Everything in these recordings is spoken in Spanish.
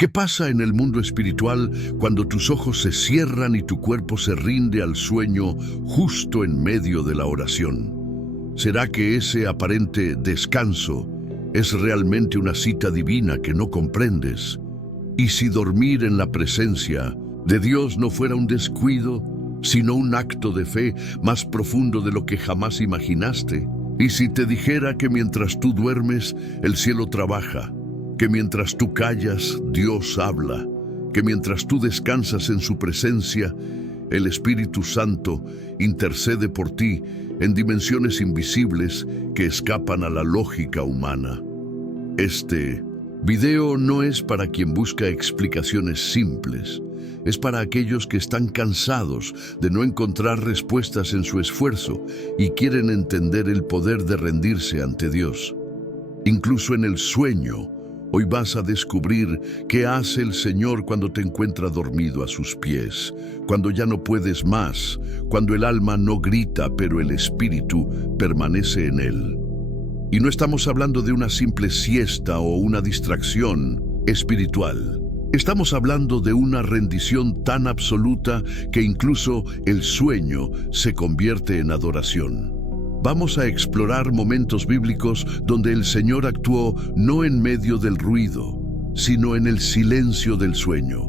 ¿Qué pasa en el mundo espiritual cuando tus ojos se cierran y tu cuerpo se rinde al sueño justo en medio de la oración? ¿Será que ese aparente descanso es realmente una cita divina que no comprendes? ¿Y si dormir en la presencia de Dios no fuera un descuido, sino un acto de fe más profundo de lo que jamás imaginaste? ¿Y si te dijera que mientras tú duermes, el cielo trabaja? Que mientras tú callas, Dios habla, que mientras tú descansas en su presencia, el Espíritu Santo intercede por ti en dimensiones invisibles que escapan a la lógica humana. Este video no es para quien busca explicaciones simples, es para aquellos que están cansados de no encontrar respuestas en su esfuerzo y quieren entender el poder de rendirse ante Dios. Incluso en el sueño, hoy vas a descubrir qué hace el Señor cuando te encuentra dormido a sus pies, cuando ya no puedes más, cuando el alma no grita, pero el espíritu permanece en él. Y no estamos hablando de una simple siesta o una distracción espiritual. Estamos hablando de una rendición tan absoluta que incluso el sueño se convierte en adoración. Vamos a explorar momentos bíblicos donde el Señor actuó no en medio del ruido, sino en el silencio del sueño,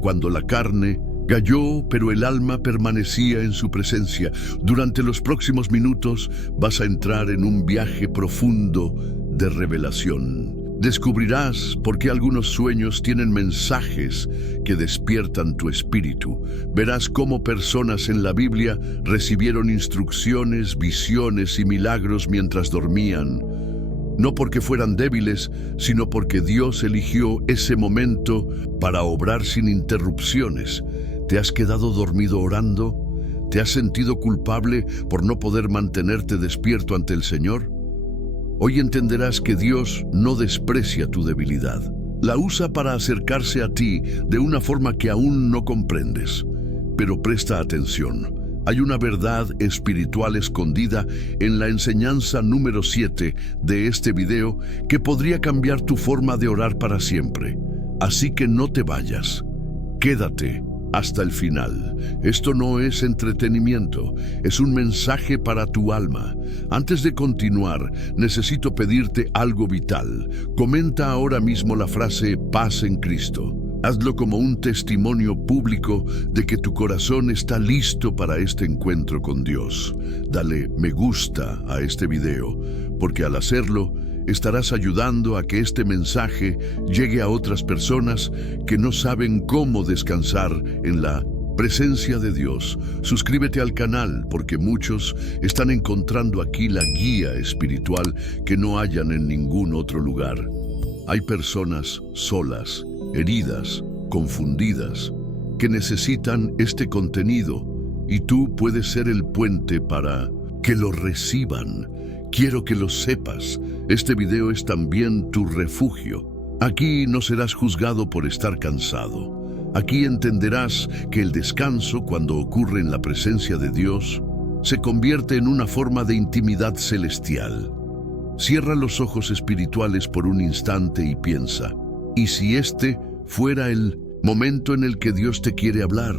cuando la carne cayó, pero el alma permanecía en su presencia. Durante los próximos minutos vas a entrar en un viaje profundo de revelación. Descubrirás por qué algunos sueños tienen mensajes que despiertan tu espíritu. Verás cómo personas en la Biblia recibieron instrucciones, visiones y milagros mientras dormían. No porque fueran débiles, sino porque Dios eligió ese momento para obrar sin interrupciones. ¿Te has quedado dormido orando? ¿Te has sentido culpable por no poder mantenerte despierto ante el Señor? Hoy entenderás que Dios no desprecia tu debilidad. La usa para acercarse a ti de una forma que aún no comprendes. Pero presta atención. Hay una verdad espiritual escondida en la enseñanza número 7 de este video que podría cambiar tu forma de orar para siempre. Así que no te vayas. Quédate hasta el final. Esto no es entretenimiento, es un mensaje para tu alma. Antes de continuar, necesito pedirte algo vital. Comenta ahora mismo la frase "paz en Cristo". Hazlo como un testimonio público de que tu corazón está listo para este encuentro con Dios. Dale me gusta a este video, porque al hacerlo, estarás ayudando a que este mensaje llegue a otras personas que no saben cómo descansar en la presencia de Dios. Suscríbete al canal porque muchos están encontrando aquí la guía espiritual que no hallan en ningún otro lugar. Hay personas solas, heridas, confundidas, que necesitan este contenido y tú puedes ser el puente para que lo reciban. Quiero que lo sepas, este video es también tu refugio. Aquí no serás juzgado por estar cansado. Aquí entenderás que el descanso, cuando ocurre en la presencia de Dios, se convierte en una forma de intimidad celestial. Cierra los ojos espirituales por un instante y piensa, ¿y si este fuera el momento en el que Dios te quiere hablar?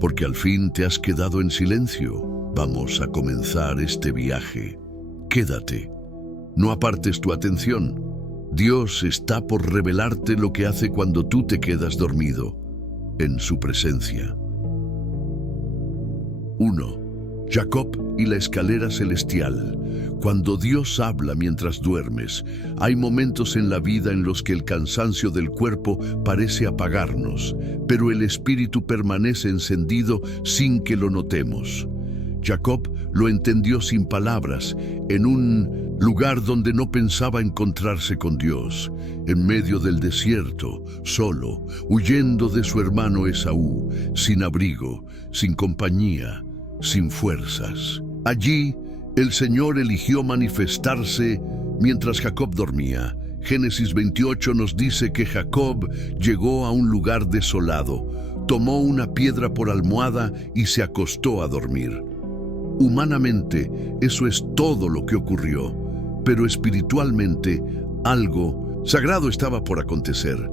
Porque al fin te has quedado en silencio. Vamos a comenzar este viaje. Quédate, no apartes tu atención. Dios está por revelarte lo que hace cuando tú te quedas dormido en su presencia. 1. Jacob y la escalera celestial. Cuando Dios habla mientras duermes, hay momentos en la vida en los que el cansancio del cuerpo parece apagarnos, pero el espíritu permanece encendido sin que lo notemos. Jacob lo entendió sin palabras, en un lugar donde no pensaba encontrarse con Dios, en medio del desierto, solo, huyendo de su hermano Esaú, sin abrigo, sin compañía, sin fuerzas. Allí, el Señor eligió manifestarse mientras Jacob dormía. Génesis 28 nos dice que Jacob llegó a un lugar desolado, tomó una piedra por almohada y se acostó a dormir. Humanamente, eso es todo lo que ocurrió, pero espiritualmente, algo sagrado estaba por acontecer.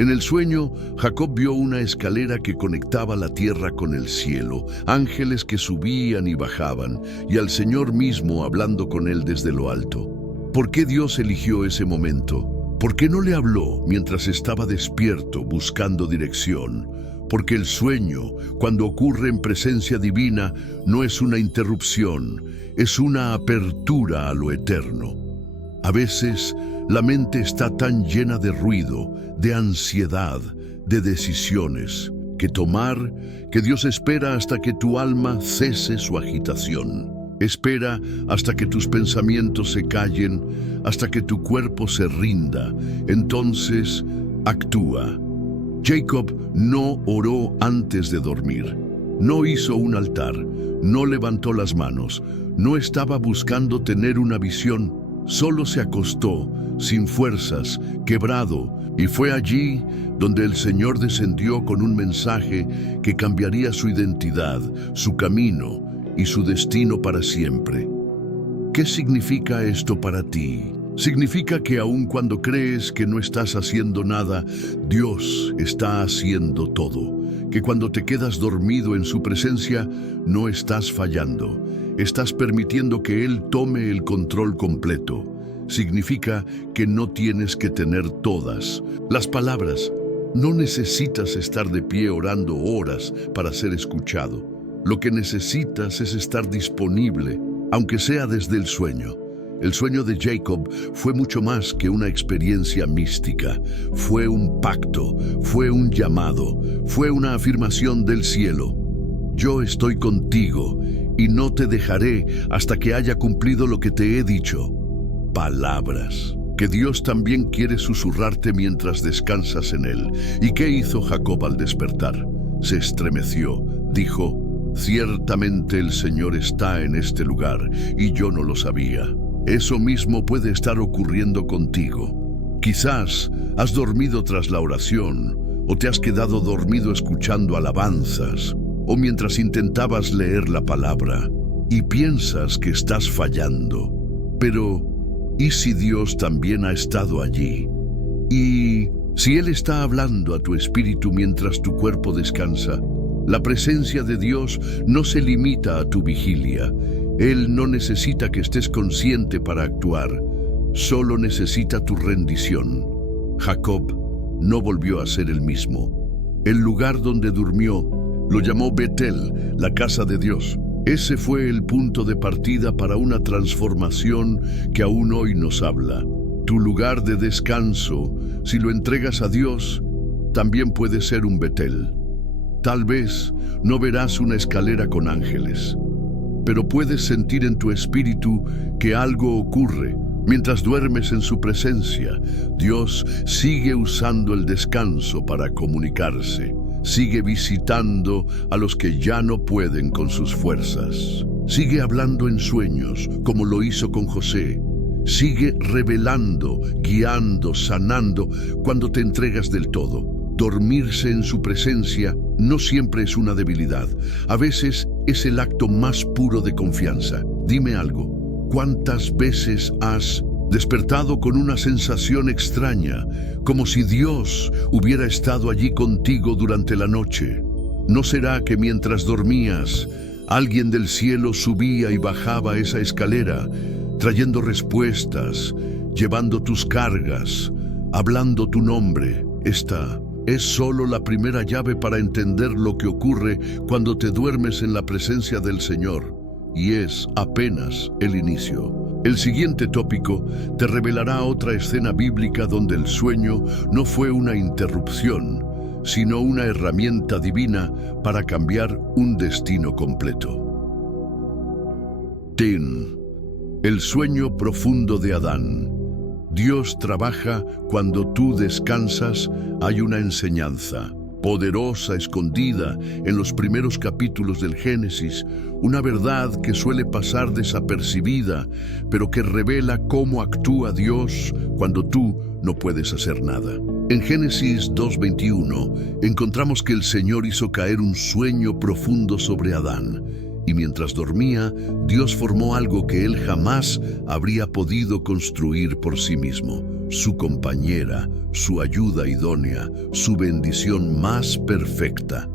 En el sueño, Jacob vio una escalera que conectaba la tierra con el cielo, ángeles que subían y bajaban, y al Señor mismo hablando con él desde lo alto. ¿Por qué Dios eligió ese momento? ¿Por qué no le habló mientras estaba despierto buscando dirección? Porque el sueño, cuando ocurre en presencia divina, no es una interrupción, es una apertura a lo eterno. A veces, la mente está tan llena de ruido, de ansiedad, de decisiones, que Dios espera hasta que tu alma cese su agitación. Espera hasta que tus pensamientos se callen, hasta que tu cuerpo se rinda. Entonces, actúa. Jacob no oró antes de dormir. No hizo un altar, no levantó las manos, no estaba buscando tener una visión. Solo se acostó, sin fuerzas, quebrado, y fue allí donde el Señor descendió con un mensaje que cambiaría su identidad, su camino y su destino para siempre. ¿Qué significa esto para ti? Significa que aun cuando crees que no estás haciendo nada, Dios está haciendo todo. Que cuando te quedas dormido en su presencia, no estás fallando. Estás permitiendo que Él tome el control completo. Significa que no tienes que tener todas las palabras. No necesitas estar de pie orando horas para ser escuchado. Lo que necesitas es estar disponible, aunque sea desde el sueño. El sueño de Jacob fue mucho más que una experiencia mística. Fue un pacto, fue un llamado, fue una afirmación del cielo. Yo estoy contigo y no te dejaré hasta que haya cumplido lo que te he dicho. Palabras que Dios también quiere susurrarte mientras descansas en Él. ¿Y qué hizo Jacob al despertar? Se estremeció, dijo: ciertamente el Señor está en este lugar y yo no lo sabía. Eso mismo puede estar ocurriendo contigo. Quizás has dormido tras la oración, o te has quedado dormido escuchando alabanzas, o mientras intentabas leer la palabra, y piensas que estás fallando. Pero, ¿y si Dios también ha estado allí? ¿Y si Él está hablando a tu espíritu mientras tu cuerpo descansa? La presencia de Dios no se limita a tu vigilia. Él no necesita que estés consciente para actuar, solo necesita tu rendición. Jacob no volvió a ser el mismo. El lugar donde durmió lo llamó Betel, la casa de Dios. Ese fue el punto de partida para una transformación que aún hoy nos habla. Tu lugar de descanso, si lo entregas a Dios, también puede ser un Betel. Tal vez no verás una escalera con ángeles, pero puedes sentir en tu espíritu que algo ocurre. Mientras duermes en su presencia, Dios sigue usando el descanso para comunicarse. Sigue visitando a los que ya no pueden con sus fuerzas. Sigue hablando en sueños, como lo hizo con José. Sigue revelando, guiando, sanando cuando te entregas del todo. Dormirse en su presencia no siempre es una debilidad. A veces es el acto más puro de confianza. Dime algo, ¿cuántas veces has despertado con una sensación extraña, como si Dios hubiera estado allí contigo durante la noche? ¿No será que mientras dormías, alguien del cielo subía y bajaba esa escalera, trayendo respuestas, llevando tus cargas, hablando tu nombre? Esta es solo la primera llave para entender lo que ocurre cuando te duermes en la presencia del Señor, y es apenas el inicio. El siguiente tópico te revelará otra escena bíblica donde el sueño no fue una interrupción, sino una herramienta divina para cambiar un destino completo. Tin, el sueño profundo de Adán. Dios trabaja cuando tú descansas. Hay una enseñanza poderosa, escondida en los primeros capítulos del Génesis, una verdad que suele pasar desapercibida, pero que revela cómo actúa Dios cuando tú no puedes hacer nada. En Génesis 2:21 encontramos que el Señor hizo caer un sueño profundo sobre Adán, y mientras dormía, Dios formó algo que él jamás habría podido construir por sí mismo. su compañera, su ayuda idónea, su bendición más perfecta.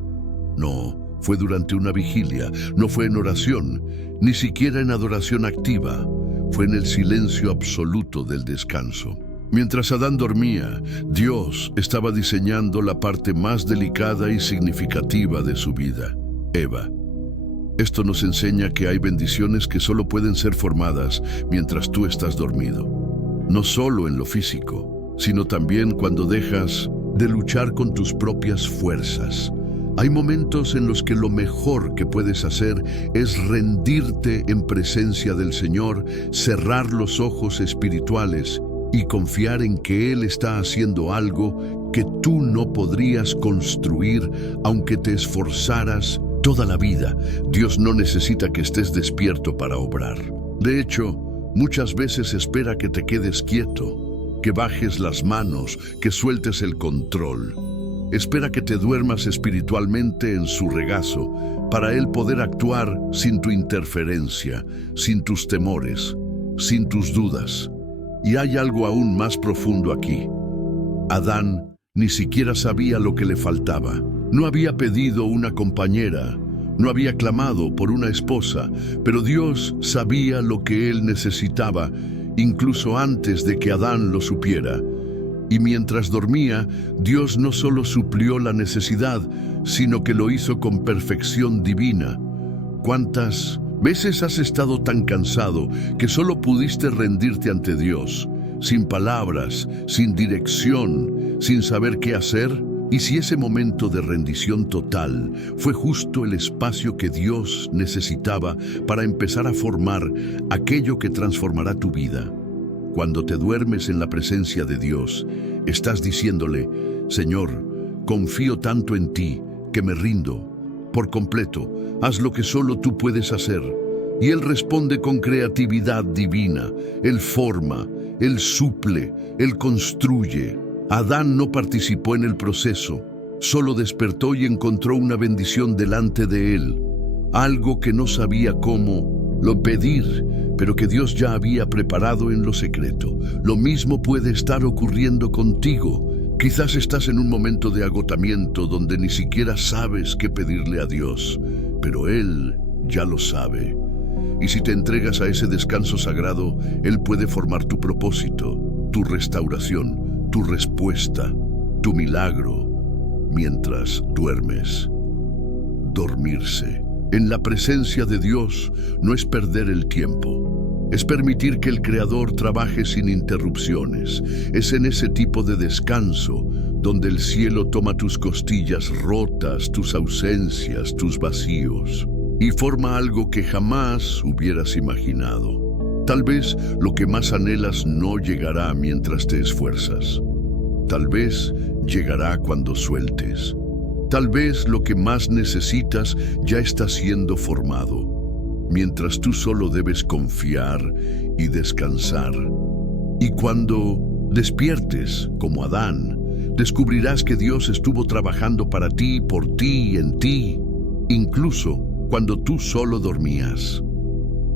No, fue durante una vigilia, no fue en oración, ni siquiera en adoración activa, fue en el silencio absoluto del descanso. Mientras Adán dormía, Dios estaba diseñando la parte más delicada y significativa de su vida, Eva. Esto nos enseña que hay bendiciones que solo pueden ser formadas mientras tú estás dormido. No solo en lo físico, sino también cuando dejas de luchar con tus propias fuerzas. Hay momentos en los que lo mejor que puedes hacer es rendirte en presencia del Señor, cerrar los ojos espirituales y confiar en que Él está haciendo algo que tú no podrías construir aunque te esforzaras toda la vida. Dios no necesita que estés despierto para obrar. De hecho, muchas veces espera que te quedes quieto, que bajes las manos, que sueltes el control. Espera que te duermas espiritualmente en su regazo para Él poder actuar sin tu interferencia, sin tus temores, sin tus dudas. Y hay algo aún más profundo aquí. Adán ni siquiera sabía lo que le faltaba. No había pedido una compañera, no había clamado por una esposa, pero Dios sabía lo que él necesitaba, incluso antes de que Adán lo supiera. Y mientras dormía, Dios no solo suplió la necesidad, sino que lo hizo con perfección divina. ¿Cuántas veces has estado tan cansado que solo pudiste rendirte ante Dios, sin palabras, sin dirección, sin saber qué hacer? Y si ese momento de rendición total fue justo el espacio que Dios necesitaba para empezar a formar aquello que transformará tu vida. Cuando te duermes en la presencia de Dios, estás diciéndole: Señor, confío tanto en ti que me rindo por completo, haz lo que solo tú puedes hacer. Y Él responde con creatividad divina. Él forma, Él suple, Él construye. Adán no participó en el proceso, solo despertó y encontró una bendición delante de él, algo que no sabía cómo lo pedir, pero que Dios ya había preparado en lo secreto. Lo mismo puede estar ocurriendo contigo. Quizás estás en un momento de agotamiento donde ni siquiera sabes qué pedirle a Dios, pero Él ya lo sabe. Y si te entregas a ese descanso sagrado, Él puede formar tu propósito, tu restauración, tu respuesta, tu milagro, mientras duermes. Dormirse en la presencia de Dios no es perder el tiempo, es permitir que el Creador trabaje sin interrupciones. Es en ese tipo de descanso donde el cielo toma tus costillas rotas, tus ausencias, tus vacíos, y forma algo que jamás hubieras imaginado. Tal vez lo que más anhelas no llegará mientras te esfuerzas. Tal vez llegará cuando sueltes. Tal vez lo que más necesitas ya está siendo formado, mientras tú solo debes confiar y descansar. Y cuando despiertes, como Adán, descubrirás que Dios estuvo trabajando para ti, por ti y en ti, incluso cuando tú solo dormías.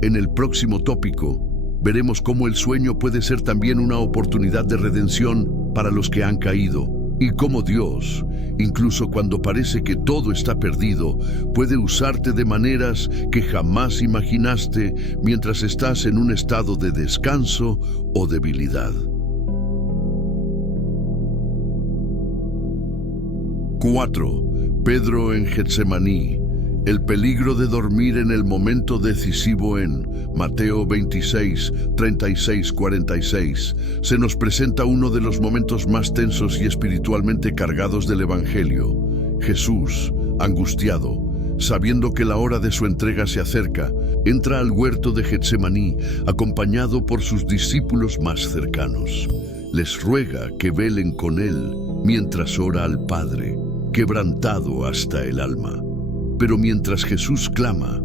En el próximo tópico, veremos cómo el sueño puede ser también una oportunidad de redención para los que han caído, y cómo Dios, incluso cuando parece que todo está perdido, puede usarte de maneras que jamás imaginaste mientras estás en un estado de descanso o debilidad. 4. Pedro en Getsemaní. El peligro de dormir en el momento decisivo. En Mateo 26, 36, 46, se nos presenta uno de los momentos más tensos y espiritualmente cargados del Evangelio. Jesús, angustiado, sabiendo que la hora de su entrega se acerca, entra al huerto de Getsemaní, acompañado por sus discípulos más cercanos. Les ruega que velen con él mientras ora al Padre, quebrantado hasta el alma. Pero mientras Jesús clama,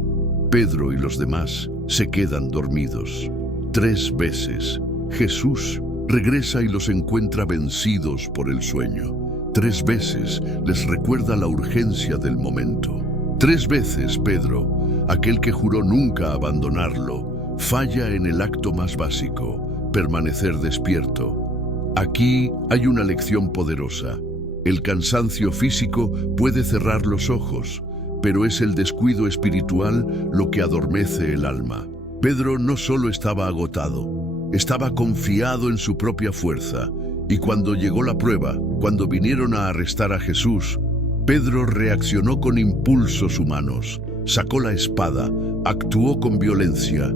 Pedro y los demás se quedan dormidos. 3 veces, Jesús regresa y los encuentra vencidos por el sueño. 3 veces les recuerda la urgencia del momento. 3 veces Pedro, aquel que juró nunca abandonarlo, falla en el acto más básico, permanecer despierto. Aquí hay una lección poderosa. El cansancio físico puede cerrar los ojos, pero es el descuido espiritual lo que adormece el alma. Pedro no solo estaba agotado, estaba confiado en su propia fuerza, y cuando llegó la prueba, cuando vinieron a arrestar a Jesús, Pedro reaccionó con impulsos humanos, sacó la espada, actuó con violencia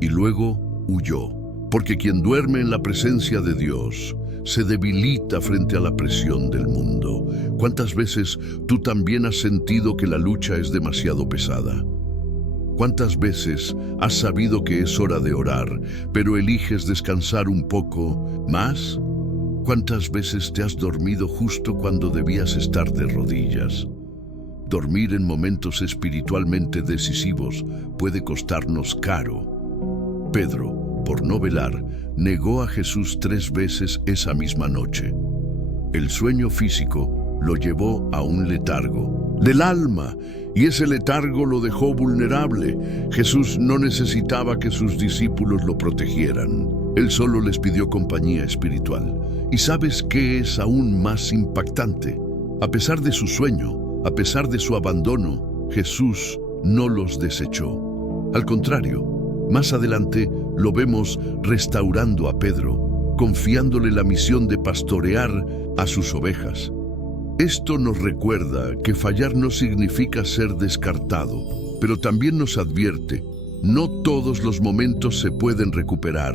y luego huyó. Porque quien duerme en la presencia de Dios se debilita frente a la presión del mundo. ¿Cuántas veces tú también has sentido que la lucha es demasiado pesada? ¿Cuántas veces has sabido que es hora de orar, pero eliges descansar un poco más? ¿Cuántas veces te has dormido justo cuando debías estar de rodillas? Dormir en momentos espiritualmente decisivos puede costarnos caro. Pedro, por no velar, negó a Jesús 3 veces esa misma noche. El sueño físico lo llevó a un letargo del alma, y ese letargo lo dejó vulnerable. Jesús no necesitaba que sus discípulos lo protegieran. Él solo les pidió compañía espiritual. ¿Y sabes qué es aún más impactante? A pesar de su sueño, a pesar de su abandono, Jesús no los desechó. Al contrario, más adelante lo vemos restaurando a Pedro, confiándole la misión de pastorear a sus ovejas. Esto nos recuerda que fallar no significa ser descartado, pero también nos advierte, no todos los momentos se pueden recuperar.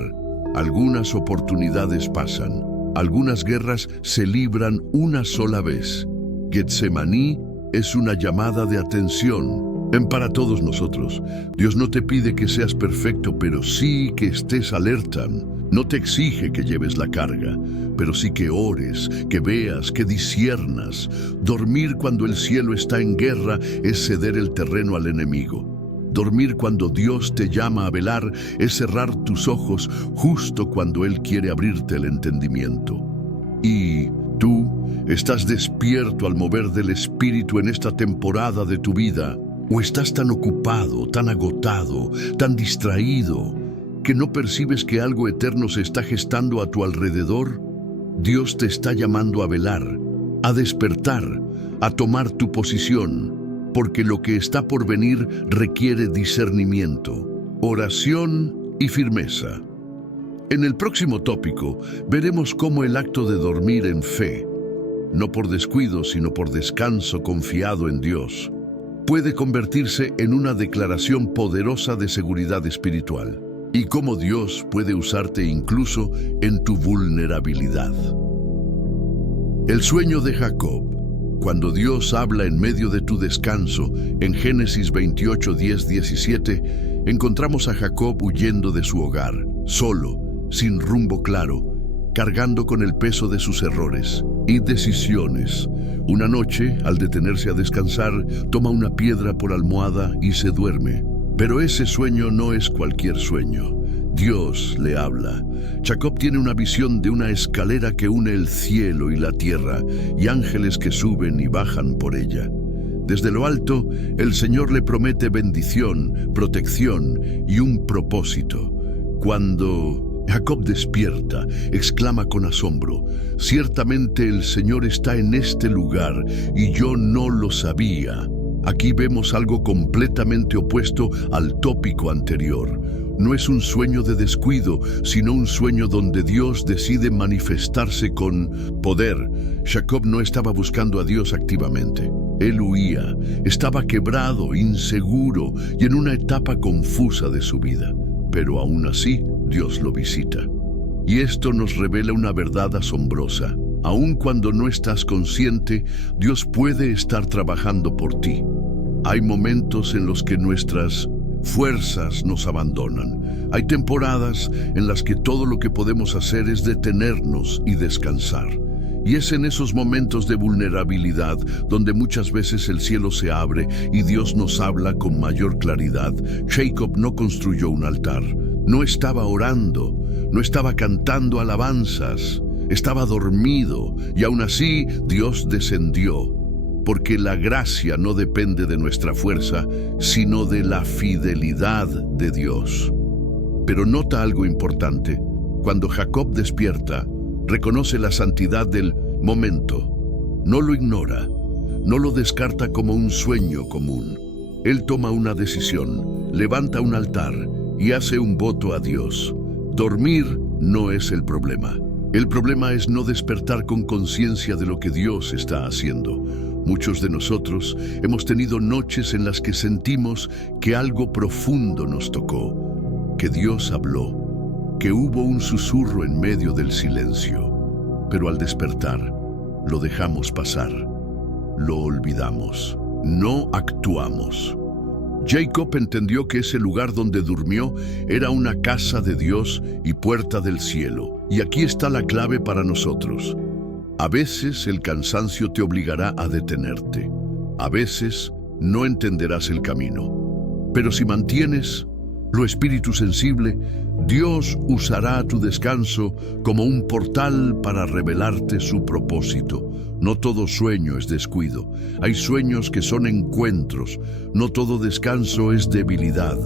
Algunas oportunidades pasan, algunas guerras se libran una sola vez. Getsemaní es una llamada de atención para todos nosotros. Dios no te pide que seas perfecto, pero sí que estés alerta. No te exige que lleves la carga, pero sí que ores, que veas, que disciernas. Dormir cuando el cielo está en guerra es ceder el terreno al enemigo. Dormir cuando Dios te llama a velar es cerrar tus ojos justo cuando Él quiere abrirte el entendimiento. Y tú estás despierto al mover del Espíritu en esta temporada de tu vida, o estás tan ocupado, tan agotado, tan distraído, que no percibes que algo eterno se está gestando a tu alrededor. Dios te está llamando a velar, a despertar, a tomar tu posición, porque lo que está por venir requiere discernimiento, oración y firmeza. En el próximo tópico veremos cómo el acto de dormir en fe, no por descuido sino por descanso confiado en Dios, puede convertirse en una declaración poderosa de seguridad espiritual, y cómo Dios puede usarte incluso en tu vulnerabilidad. El sueño de Jacob. Cuando Dios habla en medio de tu descanso, en Génesis 28, 10, 17, encontramos a Jacob huyendo de su hogar, solo, sin rumbo claro, cargando con el peso de sus errores y decisiones. Una noche, al detenerse a descansar, toma una piedra por almohada y se duerme. Pero ese sueño no es cualquier sueño. Dios le habla. Jacob tiene una visión de una escalera que une el cielo y la tierra, y ángeles que suben y bajan por ella. Desde lo alto, el Señor le promete bendición, protección y un propósito. Cuando Jacob despierta, exclama con asombro, «Ciertamente el Señor está en este lugar, y yo no lo sabía». Aquí vemos algo completamente opuesto al tópico anterior. No es un sueño de descuido, sino un sueño donde Dios decide manifestarse con poder. Jacob no estaba buscando a Dios activamente. Él huía, estaba quebrado, inseguro y en una etapa confusa de su vida. Pero aún así, Dios lo visita. Y esto nos revela una verdad asombrosa. Aun cuando no estás consciente, Dios puede estar trabajando por ti. Hay momentos en los que nuestras fuerzas nos abandonan. Hay temporadas en las que todo lo que podemos hacer es detenernos y descansar. Y es en esos momentos de vulnerabilidad donde muchas veces el cielo se abre y Dios nos habla con mayor claridad. Jacob no construyó un altar, no estaba orando, no estaba cantando alabanzas. Estaba dormido y aún así Dios descendió, porque la gracia no depende de nuestra fuerza, sino de la fidelidad de Dios. Pero nota algo importante. Cuando Jacob despierta, Reconoce la santidad del momento. No lo ignora. No lo descarta como un sueño común. Él toma una decisión, levanta un altar y hace un voto a Dios. Dormir no es el problema. El problema es no despertar con conciencia de lo que Dios está haciendo. Muchos de nosotros hemos tenido noches en las que sentimos que algo profundo nos tocó, que Dios habló, que hubo un susurro en medio del silencio. Pero al despertar, lo dejamos pasar, lo olvidamos, no actuamos. Jacob entendió que ese lugar donde durmió era una casa de Dios y puerta del cielo. Y aquí está la clave para nosotros. A veces el cansancio te obligará a detenerte. A veces no entenderás el camino. Pero si mantienes lo espíritu sensible, Dios usará tu descanso como un portal para revelarte su propósito. No todo sueño es descuido. Hay sueños que son encuentros. No todo descanso es debilidad.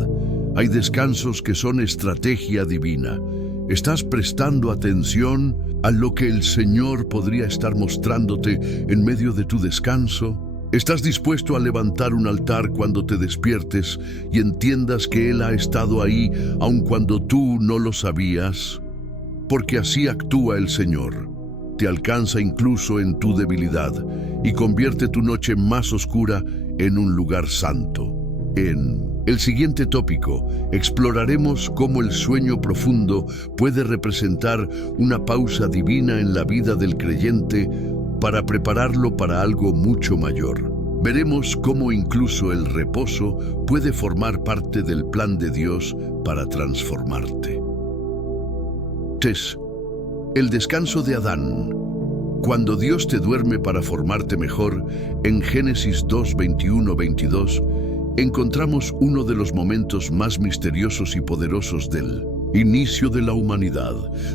Hay descansos que son estrategia divina. ¿Estás prestando atención a lo que el Señor podría estar mostrándote en medio de tu descanso? ¿Estás dispuesto a levantar un altar cuando te despiertes y entiendas que Él ha estado ahí aun cuando tú no lo sabías? Porque así actúa el Señor. Te alcanza incluso en tu debilidad y convierte tu noche más oscura en un lugar santo. En el siguiente tópico, exploraremos cómo el sueño profundo puede representar una pausa divina en la vida del creyente para prepararlo para algo mucho mayor. Veremos cómo incluso el reposo puede formar parte del plan de Dios para transformarte. El descanso de Adán. Cuando Dios te duerme para formarte mejor, en Génesis 2, 21-22, encontramos uno de los momentos más misteriosos y poderosos del inicio de la humanidad.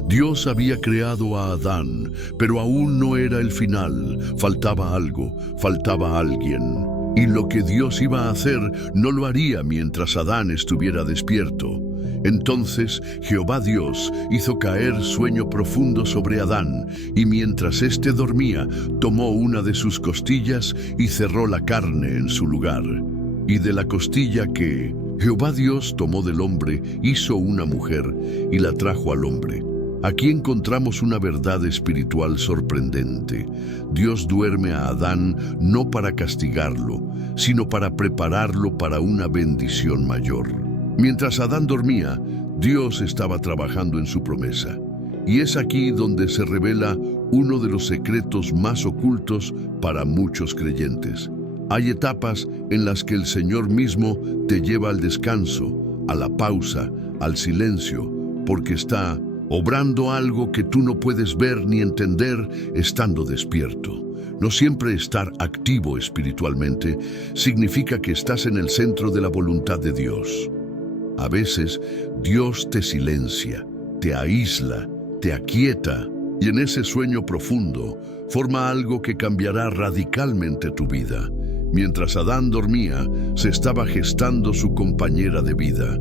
Dios había creado a Adán, pero aún no era el final. Faltaba algo, faltaba alguien. Y lo que Dios iba a hacer no lo haría mientras Adán estuviera despierto. Entonces Jehová Dios hizo caer sueño profundo sobre Adán, y mientras éste dormía, tomó una de sus costillas y cerró la carne en su lugar. Y de la costilla que Jehová Dios tomó del hombre, hizo una mujer y la trajo al hombre. Aquí encontramos una verdad espiritual sorprendente. Dios duerme a Adán no para castigarlo, sino para prepararlo para una bendición mayor. Mientras Adán dormía, Dios estaba trabajando en su promesa. Y es aquí donde se revela uno de los secretos más ocultos para muchos creyentes. Hay etapas en las que el Señor mismo te lleva al descanso, a la pausa, al silencio, porque está obrando algo que tú no puedes ver ni entender estando despierto. No siempre estar activo espiritualmente significa que estás en el centro de la voluntad de Dios. A veces, Dios te silencia, te aísla, te aquieta, y en ese sueño profundo forma algo que cambiará radicalmente tu vida. Mientras Adán dormía, se estaba gestando su compañera de vida.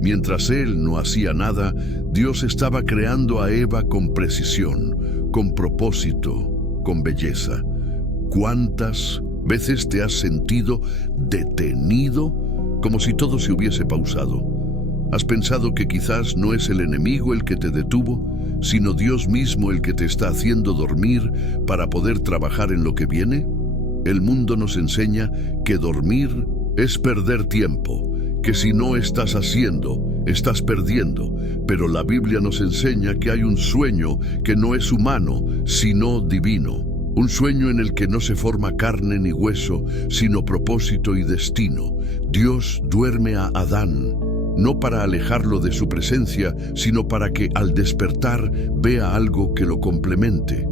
Mientras él no hacía nada, Dios estaba creando a Eva con precisión, con propósito, con belleza. ¿Cuántas veces te has sentido detenido, como si todo se hubiese pausado? ¿Has pensado que quizás no es el enemigo el que te detuvo, sino Dios mismo el que te está haciendo dormir para poder trabajar en lo que viene? El mundo nos enseña que dormir es perder tiempo, que si no estás haciendo, estás perdiendo. Pero la Biblia nos enseña que hay un sueño que no es humano, sino divino. Un sueño en el que no se forma carne ni hueso, sino propósito y destino. Dios duerme a Adán, no para alejarlo de su presencia, sino para que al despertar vea algo que lo complemente,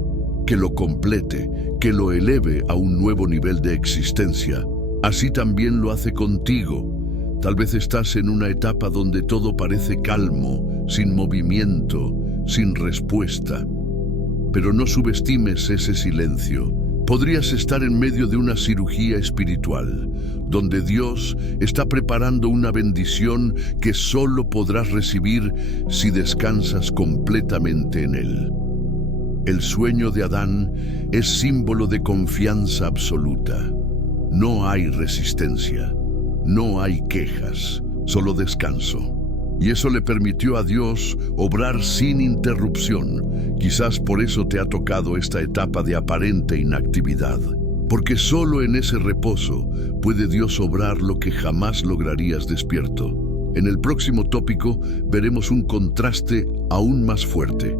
que lo complete, que lo eleve a un nuevo nivel de existencia. Así también lo hace contigo. Tal vez estás en una etapa donde todo parece calmo, sin movimiento, sin respuesta. Pero no subestimes ese silencio. Podrías estar en medio de una cirugía espiritual, donde Dios está preparando una bendición que solo podrás recibir si descansas completamente en Él. El sueño de Adán es símbolo de confianza absoluta. No hay resistencia, no hay quejas, solo descanso. Y eso le permitió a Dios obrar sin interrupción. Quizás por eso te ha tocado esta etapa de aparente inactividad. Porque solo en ese reposo puede Dios obrar lo que jamás lograrías despierto. En el próximo tópico veremos un contraste aún más fuerte.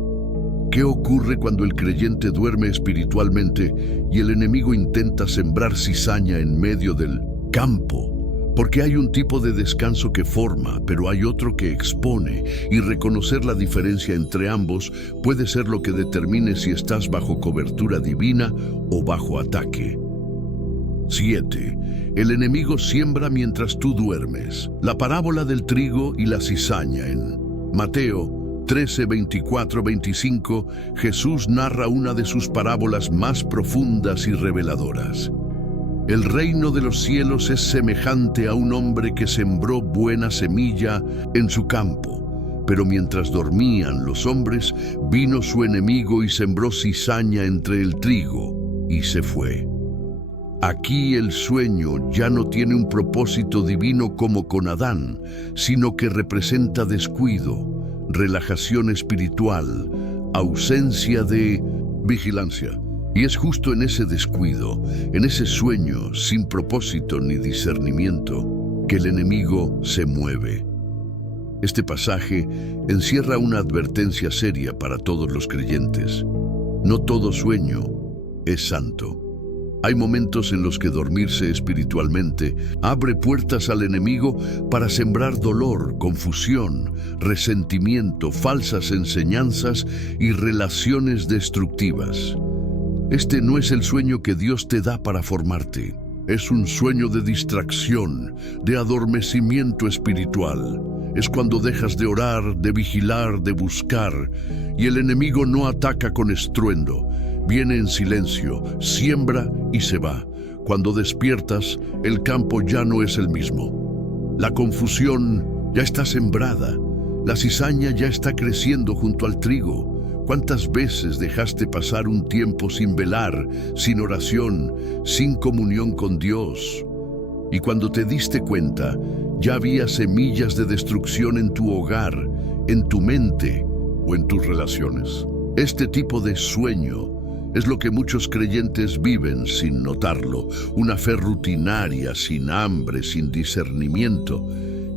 ¿Qué ocurre cuando el creyente duerme espiritualmente y el enemigo intenta sembrar cizaña en medio del campo? Porque hay un tipo de descanso que forma, pero hay otro que expone, y reconocer la diferencia entre ambos puede ser lo que determine si estás bajo cobertura divina o bajo ataque. 7. El enemigo siembra mientras tú duermes. La parábola del trigo y la cizaña en Mateo 13, 24, 25, Jesús narra una de sus parábolas más profundas y reveladoras. El reino de los cielos es semejante a un hombre que sembró buena semilla en su campo. Pero mientras dormían los hombres, vino su enemigo y sembró cizaña entre el trigo, y se fue. Aquí el sueño ya no tiene un propósito divino como con Adán, sino que representa descuido, relajación espiritual, ausencia de vigilancia. Y es justo en ese descuido, en ese sueño sin propósito ni discernimiento, que el enemigo se mueve. Este pasaje encierra una advertencia seria para todos los creyentes. No todo sueño es santo. Hay momentos en los que dormirse espiritualmente abre puertas al enemigo para sembrar dolor, confusión, resentimiento, falsas enseñanzas y relaciones destructivas. Este no es el sueño que Dios te da para formarte. Es un sueño de distracción, de adormecimiento espiritual. Es cuando dejas de orar, de vigilar, de buscar, y el enemigo no ataca con estruendo. Viene en silencio, siembra y se va. Cuando despiertas, el campo ya no es el mismo. La confusión ya está sembrada. La cizaña ya está creciendo junto al trigo. ¿Cuántas veces dejaste pasar un tiempo sin velar, sin oración, sin comunión con Dios? Y cuando te diste cuenta, ya había semillas de destrucción en tu hogar, en tu mente o en tus relaciones. Este tipo de sueño es lo que muchos creyentes viven sin notarlo, una fe rutinaria, sin hambre, sin discernimiento.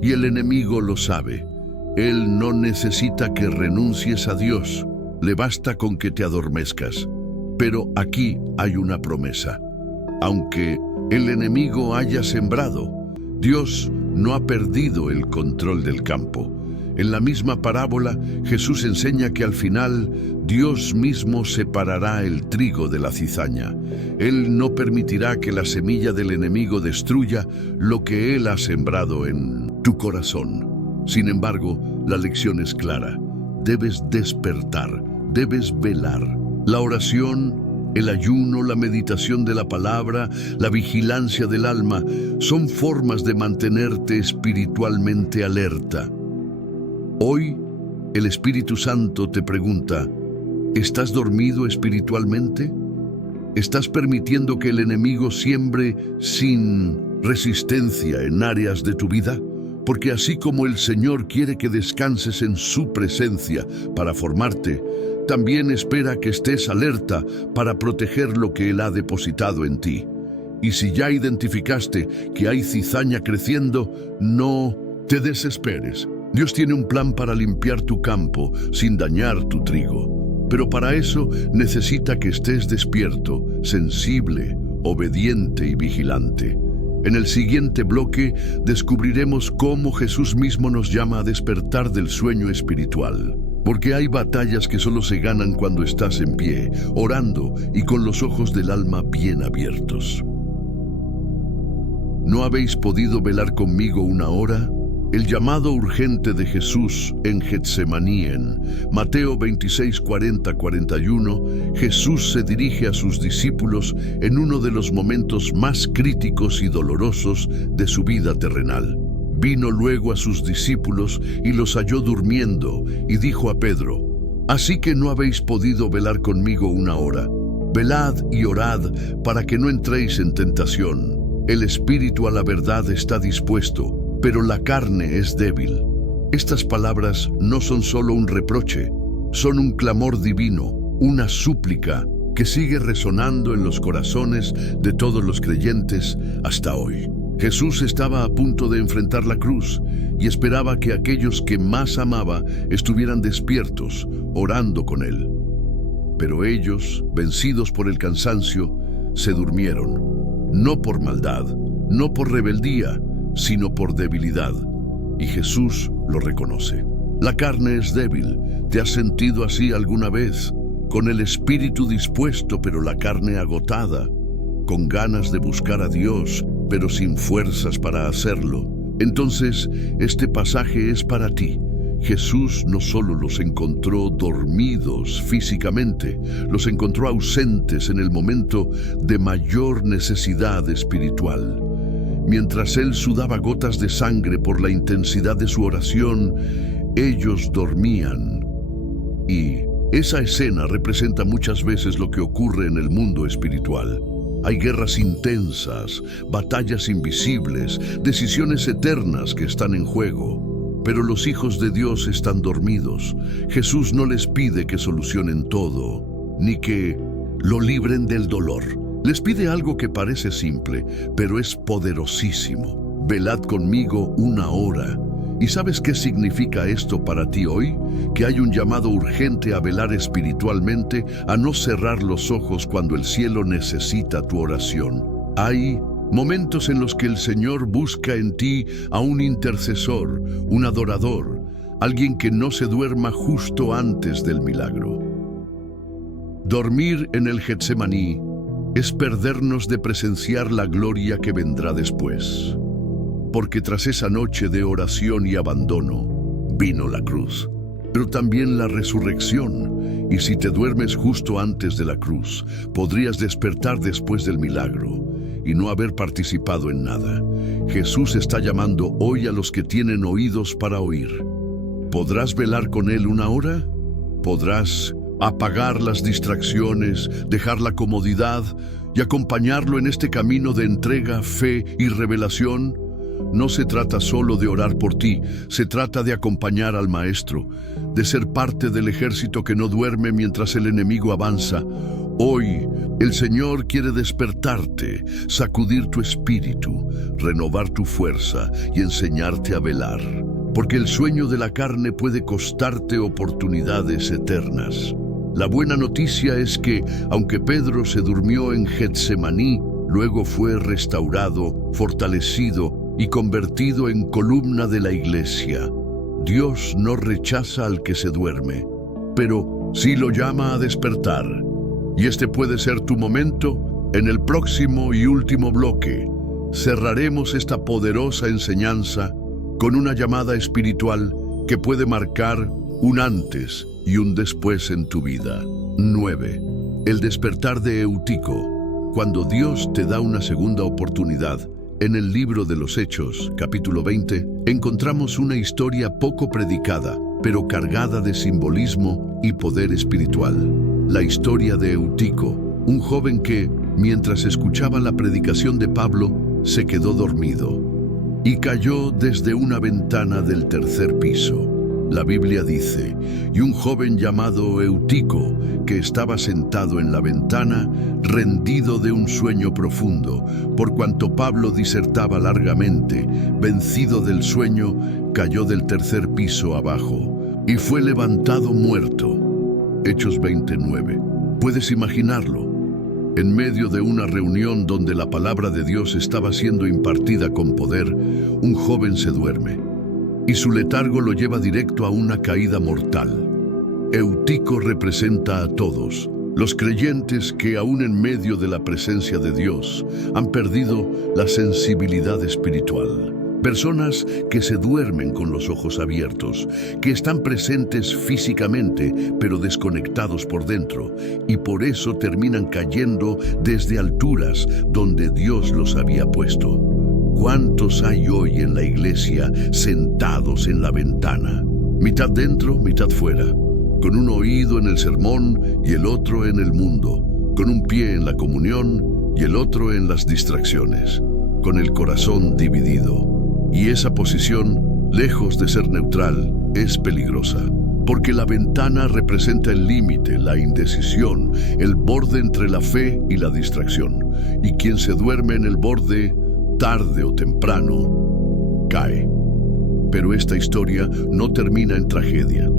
Y el enemigo lo sabe. Él no necesita que renuncies a Dios. Le basta con que te adormezcas. Pero aquí hay una promesa. Aunque el enemigo haya sembrado, Dios no ha perdido el control del campo. En la misma parábola, Jesús enseña que al final Dios mismo separará el trigo de la cizaña. Él no permitirá que la semilla del enemigo destruya lo que Él ha sembrado en tu corazón. Sin embargo, la lección es clara. Debes despertar, debes velar. La oración, el ayuno, la meditación de la palabra, la vigilancia del alma son formas de mantenerte espiritualmente alerta. Hoy, el Espíritu Santo te pregunta, ¿estás dormido espiritualmente? ¿Estás permitiendo que el enemigo siembre sin resistencia en áreas de tu vida? Porque así como el Señor quiere que descanses en su presencia para formarte, también espera que estés alerta para proteger lo que Él ha depositado en ti. Y si ya identificaste que hay cizaña creciendo, no te desesperes. Dios tiene un plan para limpiar tu campo sin dañar tu trigo. Pero para eso necesita que estés despierto, sensible, obediente y vigilante. En el siguiente bloque descubriremos cómo Jesús mismo nos llama a despertar del sueño espiritual. Porque hay batallas que solo se ganan cuando estás en pie, orando y con los ojos del alma bien abiertos. ¿No habéis podido velar conmigo una hora? El llamado urgente de Jesús en Getsemaní en Mateo 26, 40, 41, Jesús se dirige a sus discípulos en uno de los momentos más críticos y dolorosos de su vida terrenal. Vino luego a sus discípulos y los halló durmiendo y dijo a Pedro, Así que no habéis podido velar conmigo una hora. Velad y orad para que no entréis en tentación. El espíritu a la verdad está dispuesto, pero la carne es débil. Estas palabras no son solo un reproche, son un clamor divino, una súplica que sigue resonando en los corazones de todos los creyentes hasta hoy. Jesús estaba a punto de enfrentar la cruz y esperaba que aquellos que más amaba estuvieran despiertos, orando con él. Pero ellos, vencidos por el cansancio, se durmieron, no por maldad, no por rebeldía, sino por debilidad. Y Jesús lo reconoce. La carne es débil. ¿Te has sentido así alguna vez? Con el espíritu dispuesto, pero la carne agotada, con ganas de buscar a Dios, pero sin fuerzas para hacerlo. Entonces, este pasaje es para ti. Jesús no solo los encontró dormidos físicamente, los encontró ausentes en el momento de mayor necesidad espiritual. Mientras él sudaba gotas de sangre por la intensidad de su oración, ellos dormían. Y esa escena representa muchas veces lo que ocurre en el mundo espiritual. Hay guerras intensas, batallas invisibles, decisiones eternas que están en juego. Pero los hijos de Dios están dormidos. Jesús no les pide que solucionen todo, ni que lo libren del dolor. Les pide algo que parece simple, pero es poderosísimo. Velad conmigo una hora. ¿Y sabes qué significa esto para ti hoy? Que hay un llamado urgente a velar espiritualmente, a no cerrar los ojos cuando el cielo necesita tu oración. Hay momentos en los que el Señor busca en ti a un intercesor, un adorador, alguien que no se duerma justo antes del milagro. Dormir en el Getsemaní es perdernos de presenciar la gloria que vendrá después. Porque tras esa noche de oración y abandono, vino la cruz, pero también la resurrección. Y si te duermes justo antes de la cruz, podrías despertar después del milagro y no haber participado en nada. Jesús está llamando hoy a los que tienen oídos para oír. ¿Podrás velar con Él una hora? ¿Podrás apagar las distracciones, dejar la comodidad y acompañarlo en este camino de entrega, fe y revelación? No se trata solo de orar por ti, se trata de acompañar al Maestro, de ser parte del ejército que no duerme mientras el enemigo avanza. Hoy, el Señor quiere despertarte, sacudir tu espíritu, renovar tu fuerza y enseñarte a velar. Porque el sueño de la carne puede costarte oportunidades eternas. La buena noticia es que, aunque Pedro se durmió en Getsemaní, luego fue restaurado, fortalecido y convertido en columna de la iglesia. Dios no rechaza al que se duerme, pero sí lo llama a despertar. Y este puede ser tu momento. En el próximo y último bloque, cerraremos esta poderosa enseñanza con una llamada espiritual que puede marcar un antes y un después en tu vida. 9. El despertar de Eutico. Cuando Dios te da una segunda oportunidad, en el libro de los Hechos, capítulo 20, encontramos una historia poco predicada, pero cargada de simbolismo y poder espiritual. La historia de Eutico, un joven que, mientras escuchaba la predicación de Pablo, se quedó dormido y cayó desde una ventana del tercer piso. La Biblia dice, y un joven llamado Eutico, que estaba sentado en la ventana, rendido de un sueño profundo, por cuanto Pablo disertaba largamente, vencido del sueño, cayó del tercer piso abajo, y fue levantado muerto. Hechos 29. ¿Puedes imaginarlo? En medio de una reunión donde la palabra de Dios estaba siendo impartida con poder, un joven se duerme, y su letargo lo lleva directo a una caída mortal. Eutico representa a todos, los creyentes que aún en medio de la presencia de Dios han perdido la sensibilidad espiritual. Personas que se duermen con los ojos abiertos, que están presentes físicamente, pero desconectados por dentro, y por eso terminan cayendo desde alturas donde Dios los había puesto. ¿Cuántos hay hoy en la iglesia sentados en la ventana? Mitad dentro, mitad fuera. con un oído en el sermón y el otro en el mundo, con un pie en la comunión y el otro en las distracciones, con el corazón dividido. Y esa posición, lejos de ser neutral, es peligrosa, porque la ventana representa el límite, la indecisión, el borde entre la fe y la distracción. Y quien se duerme en el borde, tarde o temprano, cae. Pero esta historia no termina en tragedia.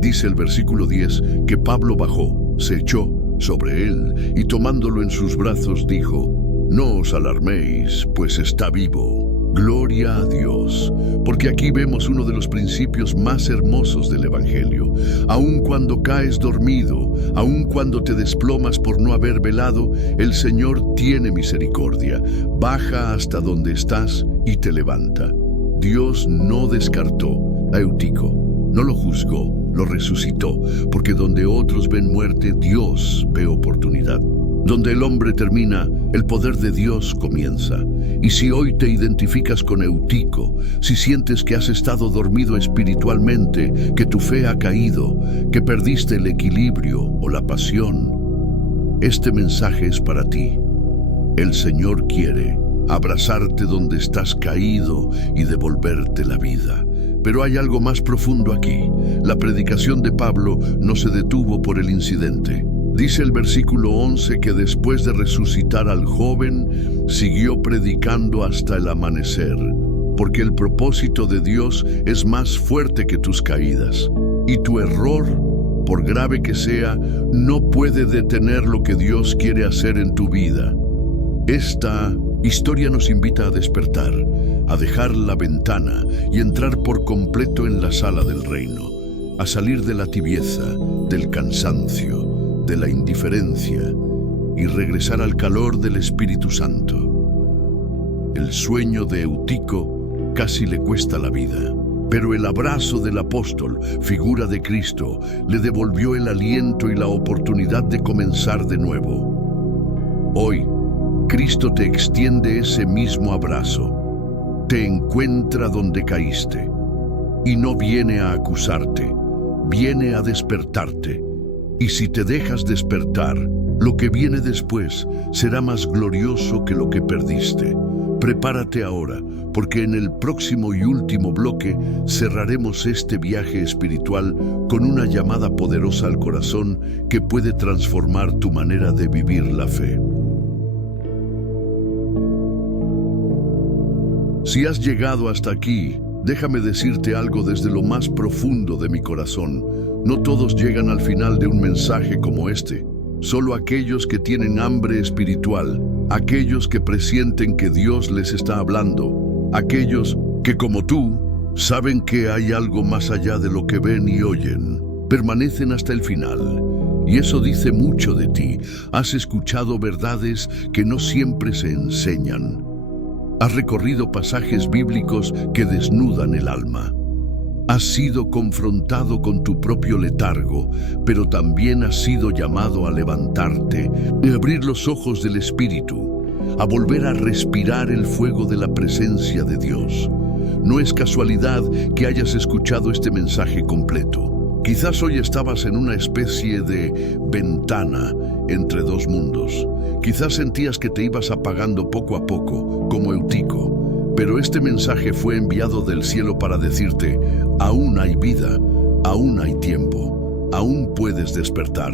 Dice el versículo 10 que Pablo bajó, se echó sobre él y tomándolo en sus brazos dijo: «No os alarméis, pues está vivo». Gloria a Dios, porque aquí vemos uno de los principios más hermosos del Evangelio. Aun cuando caes dormido, aun cuando te desplomas por no haber velado, el Señor tiene misericordia, baja hasta donde estás y te levanta. Dios no descartó a Eutico, no lo juzgó, lo resucitó, porque donde otros ven muerte, Dios ve oportunidad. Donde el hombre termina, el poder de Dios comienza. Y si hoy te identificas con Eutico, si sientes que has estado dormido espiritualmente, que tu fe ha caído, que perdiste el equilibrio o la pasión, este mensaje es para ti. El Señor quiere abrazarte donde estás caído y devolverte la vida. Pero hay algo más profundo aquí. La predicación de Pablo no se detuvo por el incidente. Dice el versículo 11 que después de resucitar al joven, siguió predicando hasta el amanecer, porque el propósito de Dios es más fuerte que tus caídas, y tu error, por grave que sea, no puede detener lo que Dios quiere hacer en tu vida. Esta historia nos invita a despertar, a dejar la ventana y entrar por completo en la sala del reino, a salir de la tibieza, del cansancio, de la indiferencia y regresar al calor del Espíritu Santo. El sueño de Eutico casi le cuesta la vida, pero el abrazo del apóstol, figura de Cristo, le devolvió el aliento y la oportunidad de comenzar de nuevo. Hoy, Cristo te extiende ese mismo abrazo, te encuentra donde caíste y no viene a acusarte, viene a despertarte. Y si te dejas despertar, lo que viene después será más glorioso que lo que perdiste. Prepárate ahora, porque en el próximo y último bloque cerraremos este viaje espiritual con una llamada poderosa al corazón que puede transformar tu manera de vivir la fe. Si has llegado hasta aquí, déjame decirte algo desde lo más profundo de mi corazón. No todos llegan al final de un mensaje como este. Solo aquellos que tienen hambre espiritual, aquellos que presienten que Dios les está hablando, aquellos que, como tú, saben que hay algo más allá de lo que ven y oyen, permanecen hasta el final. Y eso dice mucho de ti. Has escuchado verdades que no siempre se enseñan. Has recorrido pasajes bíblicos que desnudan el alma. Has sido confrontado con tu propio letargo, pero también has sido llamado a levantarte y abrir los ojos del Espíritu, a volver a respirar el fuego de la presencia de Dios. No es casualidad que hayas escuchado este mensaje completo. Quizás hoy estabas en una especie de ventana entre dos mundos. Quizás sentías que te ibas apagando poco a poco, como Eutico. Pero este mensaje fue enviado del cielo para decirte: aún hay vida, aún hay tiempo, aún puedes despertar.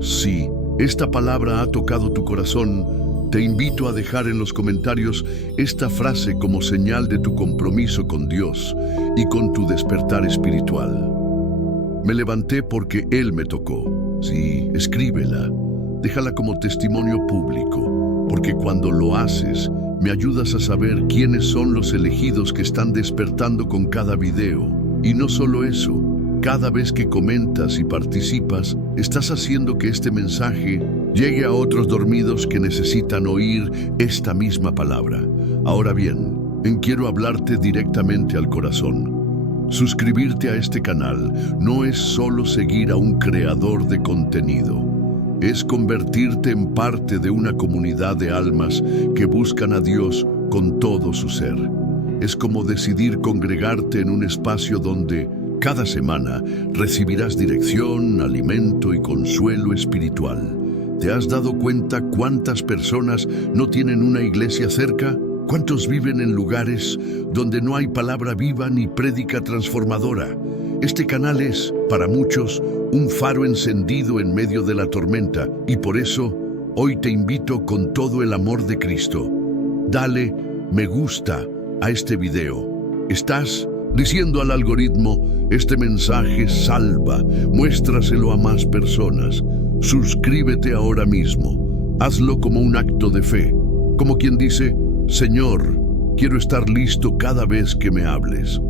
Si esta palabra ha tocado tu corazón, te invito a dejar en los comentarios esta frase como señal de tu compromiso con Dios y con tu despertar espiritual. Me levanté porque Él me tocó. Sí, escríbela. Déjala como testimonio público, porque cuando lo haces, me ayudas a saber quiénes son los elegidos que están despertando con cada video. Y no solo eso, cada vez que comentas y participas, estás haciendo que este mensaje llegue a otros dormidos que necesitan oír esta misma palabra. Ahora bien, quiero hablarte directamente al corazón. Suscribirte a este canal no es solo seguir a un creador de contenido. Es convertirte en parte de una comunidad de almas que buscan a Dios con todo su ser. Es como decidir congregarte en un espacio donde Cada semana recibirás dirección, alimento y consuelo espiritual. ¿Te has dado cuenta cuántas personas no tienen una iglesia cerca? ¿Cuántos viven en lugares donde no hay palabra viva ni prédica transformadora? Este canal es, para muchos, un faro encendido en medio de la tormenta, y por eso hoy te invito con todo el amor de Cristo. Dale me gusta a este video. Estás diciendo al algoritmo: este mensaje salva, muéstraselo a más personas. Suscríbete ahora mismo. Hazlo como un acto de fe, como quien dice: Señor, quiero estar listo cada vez que me hables.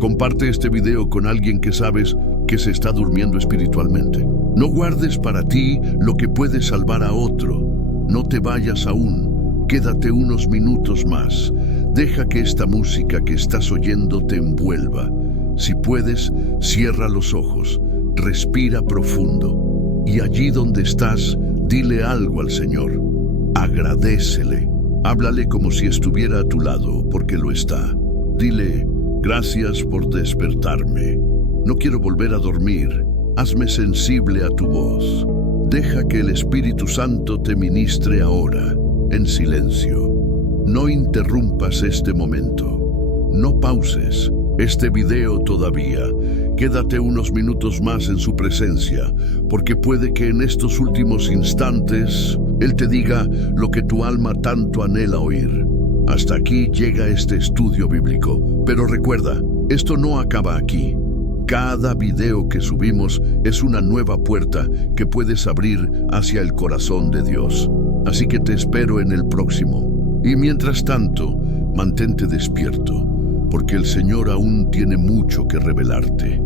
Comparte este video con alguien que sabes que se está durmiendo espiritualmente. No guardes para ti lo que puede salvar a otro. No te vayas aún. Quédate unos minutos más. Deja que esta música que estás oyendo te envuelva. Si puedes, cierra los ojos, respira profundo y allí donde estás, dile algo al Señor. Agradécele. Háblale como si estuviera a tu lado, porque lo está. Dile: gracias por despertarme. No quiero volver a dormir. Hazme sensible a tu voz. Deja que el Espíritu Santo te ministre ahora, en silencio. No interrumpas este momento. No pauses este video todavía. Quédate unos minutos más en su presencia, porque puede que en estos últimos instantes Él te diga lo que tu alma tanto anhela oír. Hasta aquí llega este estudio bíblico, pero recuerda, esto no acaba aquí. Cada video que subimos es una nueva puerta que puedes abrir hacia el corazón de Dios. Así que te espero en el próximo. Y mientras tanto, mantente despierto, porque el Señor aún tiene mucho que revelarte.